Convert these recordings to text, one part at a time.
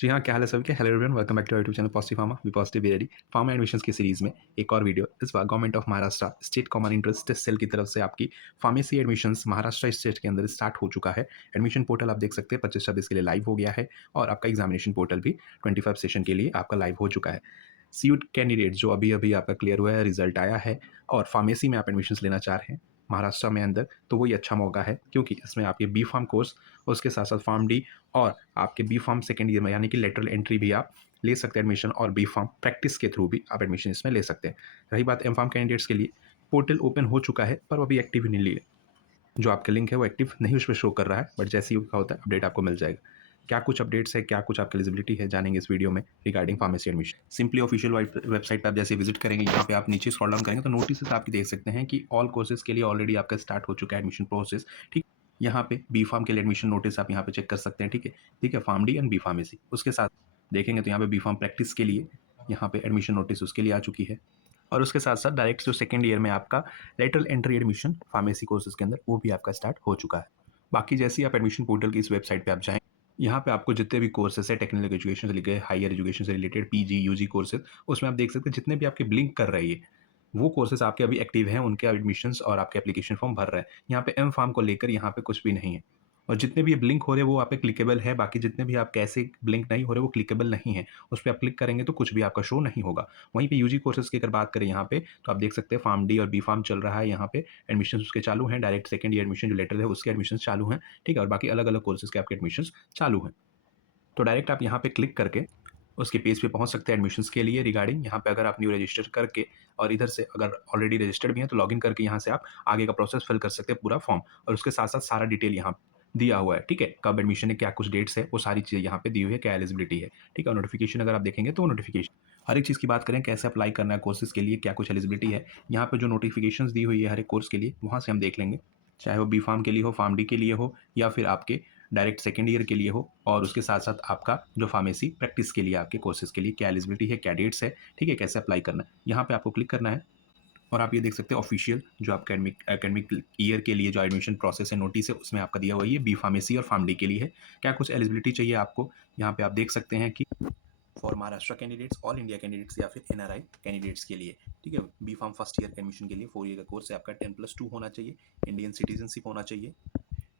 जी हाँ, क्या हाल है सभी के? Hello everyone, welcome back to our YouTube channel Positive Pharma, be positive be ready. Pharma admissions की सीरीज़ में एक और वीडियो इस बार government of Maharashtra state common interest test cell की तरफ से आपकी फार्मेसी एडमिशन्स महाराष्ट्र स्टेट के अंदर स्टार्ट हो चुका है। एडमिशन पोर्टल आप देख सकते हैं 25-26 के लिए लाइव हो गया है और आपका एग्जामिनेशन पोर्टल भी 25 सेशन के लिए आपका लाइव हो चुका है। सीयूट कैंडिडेट जो अभी आपका क्लियर हुआ है, रिजल्ट आया है और फार्मेसी में आप एडमिशन्स लेना चाह रहे हैं महाराष्ट्र में अंदर, तो वही अच्छा मौका है क्योंकि इसमें आपके बी फार्म कोर्स, उसके साथ साथ फार्म डी और आपके बी फार्म सेकेंड ईयर में यानी कि लेटरल एंट्री भी आप ले सकते हैं एडमिशन, और बी फार्म प्रैक्टिस के थ्रू भी आप एडमिशन इसमें ले सकते हैं। रही बात एम फार्म कैंडिडेट्स के लिए, पोर्टल ओपन हो चुका है पर अभी एक्टिव ही नहीं है। जो आपका लिंक है वो एक्टिव नहीं उस पर शो कर रहा है, बट जैसे ही होता है अपडेट आपको मिल जाएगा। क्या कुछ अपडेट्स है, क्या कुछ आपकी एलिजिबिलिटी है, जानेंगे इस वीडियो में regarding pharmacy admission. Simply official website पर आप जैसे विजिट करेंगे, यहाँ पे आप नीचे स्क्रॉल डाउन करेंगे तो नोटिस आप देख सकते हैं कि ऑल कोर्सेज के लिए ऑलरेडी आपका स्टार्ट हो चुका है एडमिशन प्रोसेस। ठीक, यहाँ पे बी फार्म के लिए एडमिशन नोटिस आप यहाँ पे चेक कर सकते हैं। ठीक है, pharm D and B pharmacy. उसके साथ देखेंगे तो यहाँ पे बी फार्म प्रैक्टिस के लिए यहाँ पे एडमिशन नोटिस उसके लिए आ चुकी है, और उसके साथ साथ डायरेक्ट जो सेकेंड ईयर में आपका lateral entry admission pharmacy courses के अंदर वो भी आपका स्टार्ट हो चुका है। बाकी जैसे ही आप एडमिशन पोर्टल की इस वेबसाइट पे आप जाएँ, यहाँ पे आपको जितने भी कोर्सेस है टेक्निकल एजुकेशन से लेकर हायर एजुकेशन से रिलेटेड पीजी यूजी कोर्सेज, उसमें आप देख सकते हैं जितने भी आपके ब्लिंक कर रहे हैं वो कोर्सेज आपके अभी एक्टिव हैं, उनके एडमिशन्स और आपके एप्लीकेशन फॉर्म भर रहे हैं। यहाँ पे एम फार्म को लेकर यहाँ पे कुछ भी नहीं है, और जितने भी ये ब्लिंक हो रहे हैं वो आप पे क्लिकेबल है। बाकी जितने भी आप कैसे ब्लिंक नहीं हो रहे वो क्लिकेबल नहीं है, उस पर आप क्लिक करेंगे तो कुछ भी आपका शो नहीं होगा। वहीं पे यूजी कोर्सेज की अगर बात करें यहाँ पे, तो आप देख सकते हैं फार्म डी और बी फार्म चल रहा है। यहाँ पे एडमिशन उसके चालू हैं, डायरेक्ट सेकंड ईयर एडमिशन जो लेटर है उसके एडमिशन चालू हैं। ठीक है, और बाकी अलग अलग कोर्सेज के आपके एडमिशन चालू हैं। तो डायरेक्ट आप यहाँ पे क्लिक करके उसके पेज पे पहुंच सकते हैं एडमिशन्स के लिए रिगार्डिंग। यहाँ पे अगर आप न्यू रजिस्टर करके और इधर से अगर ऑलरेडी रजिस्टर्ड भी हैं तो लॉगिन करके यहाँ से आप आगे का प्रोसेस फिल कर सकते हैं पूरा फॉर्म, और उसके साथ साथ सारा डिटेल यहाँ दिया हुआ है। ठीक है, कब एडमिशन है, क्या कुछ डेट्स है, वो सारी चीज़ें यहाँ पे दी हुई है, क्या एलिजिबिलिटी है। ठीक है, और नोटिफिकेशन अगर आप देखेंगे तो नोटिफिकेशन हर एक चीज़ की बात करें, कैसे अप्लाई करना है कोर्सेज के लिए, क्या कुछ एलिजिबिलिटी है, यहाँ पे जो नोटिफिकेशन दी हुई है हर एक कोर्स के लिए वहाँ से हम देख लेंगे। चाहे वो बी फार्म के लिए हो, फार्म डी के लिए हो, या फिर आपके डायरेक्ट सेकेंड ईयर के लिए हो, और उसके साथ साथ आपका जो फार्मेसी प्रैक्टिस के लिए आपके कोर्सेज के लिए क्या एलिजिबिलिटी है, क्या डेट्स है। ठीक है, कैसे अप्लाई करना है, यहाँ पे आपको क्लिक करना है। और आप ये देख सकते हैं ऑफिशियल जो आपका एकेडमिक ईयर के लिए जो एडमिशन प्रोसेस है नोटिस है उसमें आपका दिया हुआ है, ये बी फार्मेसी और फार्म डी के लिए है। क्या कुछ एलिजिबिलिटी चाहिए आपको, यहाँ पे आप देख सकते हैं कि for Maharashtra candidates, all India candidates या फिर एनआरआई कैंडिडेट्स के लिए। ठीक है, B pharm first year admission के लिए 4 ईयर का कोर्स है आपका, 10+2 होना चाहिए, इंडियन सिटीजनशिप होना चाहिए।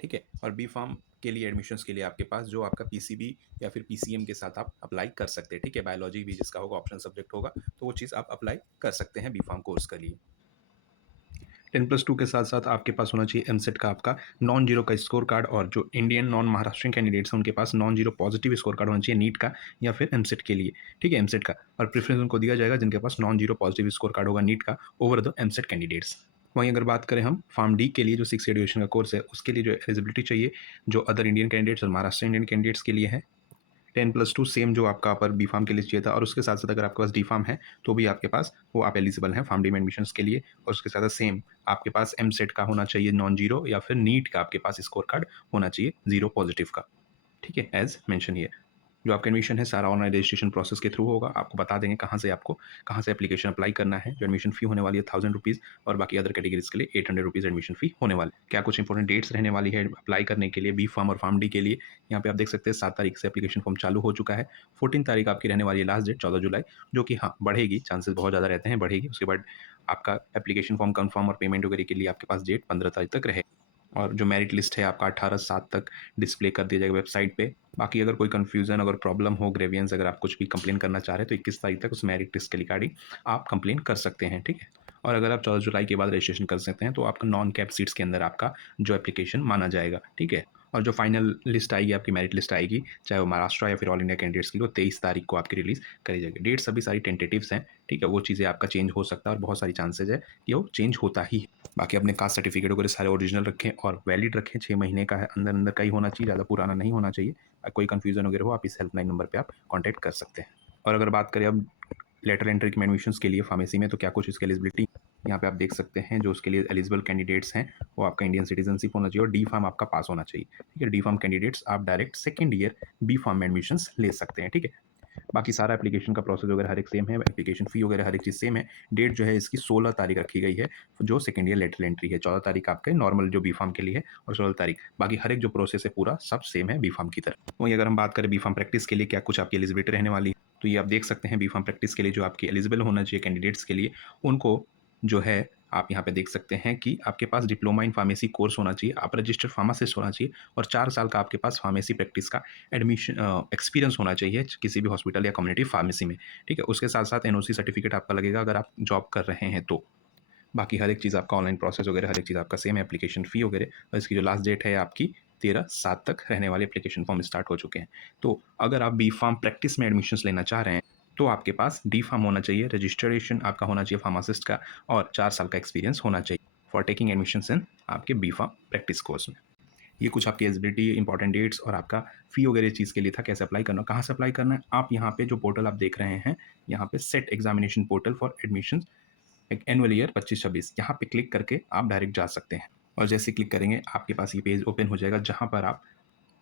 ठीक है, और बी फार्म के लिए एडमिशन्स के लिए आपके पास जो आपका पीसीबी या फिर पीसीएम के साथ आप अप्लाई कर सकते हैं। ठीक है, बायोलॉजी भी जिसका होगा ऑप्शन सब्जेक्ट होगा तो वो चीज़ आप अप्लाई कर सकते हैं बी फार्म कोर्स के लिए। 10+2 के साथ साथ आपके पास होना चाहिए एमसेट का आपका नॉन जीरो का स्कोर कार्ड, और जो इंडियन नॉन महाराष्ट्रियन कैंडिडेट्स हैं उनके पास non zero positive score card होना चाहिए नीट का या फिर एमसेट के लिए। ठीक है, एमसेट का, और प्रेफरेंस उनको दिया जाएगा जिनके पास non zero positive score card होगा नीट का ओवर द एमसेट कैंडिडेट्स। वहीं अगर बात करें हम फार्म डी के लिए जो 6 एजुकेशन का कोर्स है उसके लिए जो एलिजिबिलिटी चाहिए, जो अदर इंडियन कैंडिडेट्स और महाराष्ट्र इंडियन कैंडिडेट्स के लिए है 10+2 सेम जो आपका अपर बी फार्म के लिए चाहिए था, और उसके साथ साथ अगर आपके पास डी फार्म है तो भी आपके पास वो आप एलिजिबल हैं फार्म डी में एडमिशन्स के लिए। और उसके साथ साथ सेम आपके पास एम सेट का होना चाहिए नॉन जीरो, या फिर नीट का आपके पास स्कोर कार्ड होना चाहिए जीरो पॉजिटिव का। ठीक है, एज मेंशन हियर। जो आपका एडमिशन है सारा ऑनलाइन रजिस्ट्रेशन प्रोसेस के थ्रू होगा, आपको बता देंगे कहाँ से एप्लीकेशन अप्लाई करना है। जो एडमिशन फ़ी होने वाली है 1000 रुपीज़, और बाकी अदर कैटेगरीज के लिए 800 रुपीज़ एडमिशन फ़ी होने वाली है। क्या कुछ इंपॉर्टेंट डेट्स रहने वाली है अप्लाई करने के लिए बी फार्म और फार्म डी के लिए, यहाँ पे आप देख सकते हैं 7 तारीख से एप्लीकेशन फॉर्म चालू हो चुका है। 14 तारीख आपकी रहने वाली है लास्ट डेट, 14 जुलाई, जो कि हाँ बढ़ेगी, चांसेस बहुत ज़्यादा रहते हैं बढ़ेगी। उसके बाद आपका एप्लीकेशन फॉर्म कन्फर्म और पेमेंट वगैरह के लिए आपके पास डेट 15 तारीख तक रहे, और जो मेरिट लिस्ट है आपका 18/7 तक डिस्प्ले कर दिया जाएगा वेबसाइट पे। बाकी अगर कोई कन्फ्यूज़न, अगर प्रॉब्लम हो, ग्रेवियंस, अगर आप कुछ भी कंप्लेन करना चाह रहे हैं तो 21 तारीख तक उस मेरिट लिस्ट के रिगार्डिंग आप कंप्लेन कर सकते हैं। ठीक है, और अगर आप 14 जुलाई के बाद रजिस्ट्रेशन कर सकते हैं तो आपका नॉन कैप सीट्स के अंदर आपका जो एप्लीकेशन माना जाएगा। ठीक है, और जो फाइनल लिस्ट आएगी, आपकी मेरिट लिस्ट आएगी, चाहे वो महाराष्ट्र या फिर ऑल इंडिया कैंडिडेट्स की, वो 23 तारीख को आपकी रिलीज़ करी जाएगी। डेट सभी सारी टेंटेटिव्स हैं। ठीक है, वो चीज़ें आपका चेंज हो सकता है और बहुत सारी चांसेज है कि वो चेंज होता ही है। बाकी अपने कास्ट सर्टिफिकेट वगैरह सारे ओरिजिनल रखें और वैलिड रखें, 6 महीने का है, अंदर अंदर का ही होना चाहिए, ज़्यादा पुराना नहीं होना चाहिए। कोई कन्फ्यूज़न वगैरह हो आप इस हेल्पलाइन नंबर पे आप कॉन्टैक्ट कर सकते हैं। और अगर बात करें अब लेटर एंट्री में एडमिशन्स के लिए फार्मेसी में, तो क्या कुछ इसकी एलिजिबिलिटी यहाँ पे आप देख सकते हैं। जो उसके लिए एलिजिबल कैंडिडेट्स हैं वो आपका इंडियन सिटीजनशिप होना चाहिए और डी फार्म आपका पास होना चाहिए। ठीक है, डी फार्म कैंडिडेट्स आप direct second year B pharm में एडमिशन्स ले सकते हैं। ठीक है, बाकी सारा एप्लीकेशन का प्रोसेस वगैरह हर एक सेम है, एप्लीकेशन फ़ी वगैरह हर एक चीज़ सेम है। डेट जो है इसकी 16 तारीख रखी गई है, जो सेकंड ईयर लेटरल एंट्री है। 14 तारीख आपके नॉर्मल जो बी-फार्म के लिए है और 16 तारीख बाकी हर एक जो प्रोसेस है पूरा सब सेम है बी-फार्म की तरह। वहीं अगर हम बात करें बी-फार्म प्रैक्टिस के लिए क्या कुछ आपकी एलिजिबिलिटी रहने वाली है, तो ये आप देख सकते हैं बी-फार्म प्रैक्टिस के लिए जो आपकी एलिजिबल होना चाहिए कैंडिडेट्स के लिए, उनको जो है आप यहाँ पे देख सकते हैं कि आपके पास डिप्लोमा इन फार्मेसी कोर्स होना चाहिए, आप रजिस्टर्ड फार्मासिस्ट होना चाहिए और 4 साल का आपके पास फार्मेसी प्रैक्टिस का एक्सपीरियंस होना चाहिए किसी भी हॉस्पिटल या कम्युनिटी फार्मेसी में, ठीक है? उसके साथ-साथ एनओसी सर्टिफिकेट आपका लगेगा अगर आप जॉब कर रहे हैं तो। बाकी हर एक चीज़ आपका ऑनलाइन प्रोसेस वगैरह हर एक चीज़ आपका सेम है, एप्लीकेशन फ़ी वगैरह और इसकी जो लास्ट डेट है आपकी 13/7 तक रहने वाले एप्लीकेशन फॉर्म स्टार्ट हो चुके हैं। तो अगर आप बी-फार्म प्रैक्टिस में एडमिशन्स लेना चाह रहे हैं, तो आपके पास डी-फार्म होना चाहिए, रजिस्ट्रेशन आपका होना चाहिए फार्मासिस्ट का और 4 साल का एक्सपीरियंस होना चाहिए फॉर टेकिंग एडमिशन्स इन आपके बी-फार्म प्रैक्टिस कोर्स में। ये कुछ आपकी एलिजिबिलिटी, इंपॉर्टेंट डेट्स और आपका फ़ी वगैरह चीज़ के लिए था, कैसे अप्लाई करना, कहाँ से अप्लाई करना है। आप यहाँ पे जो पोर्टल आप देख रहे हैं, यहाँ पे set examination portal for admissions एक एनुअल ईयर 25-26 यहाँ पे क्लिक करके आप डायरेक्ट जा सकते हैं और जैसे क्लिक करेंगे आपके पास ये पेज ओपन हो जाएगा जहाँ पर आप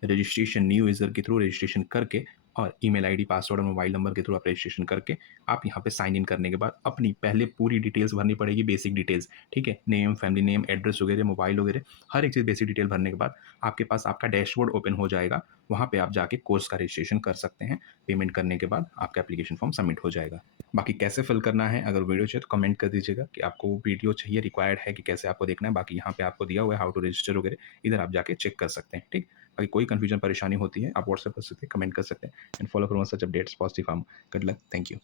रजिस्ट्रेशन न्यू यूज़र के थ्रू रजिस्ट्रेशन करके और ईमेल आईडी, पासवर्ड और मोबाइल नंबर के थ्रू आप रजिस्ट्रेशन करके आप यहाँ पे साइन इन करने के बाद अपनी पहले पूरी डिटेल्स भरनी पड़ेगी, बेसिक डिटेल्स, ठीक है? नेम, फैमिली नेम, एड्रेस वगैरह, मोबाइल वगैरह, हर एक चीज़ बेसिक डिटेल भरने के बाद आपके पास आपका डैशबोर्ड ओपन हो जाएगा। वहाँ पे आप जाके कोर्स का रजिस्ट्रेशन कर सकते हैं। पेमेंट करने के बाद आपका एप्लीकेशन फॉर्म सबमिट हो जाएगा। बाकी कैसे फिल करना है, अगर वीडियो चाहिए तो कमेंट कर दीजिएगा कि आपको वो वीडियो चाहिए, रिक्वायर्ड है कि कैसे आपको देखना है। बाकी यहाँ पे आपको दिया हुआ है हाउ टू रजिस्टर वगैरह, इधर आप जाके चेक कर सकते हैं, ठीक? बाकी कोई कन्फ्यूजन परेशानी होती है आप व्हाट्सएप कर सकते हैं, कमेंट कर सकते हैं and follow for more such updates positive pharm. Good luck, thank you.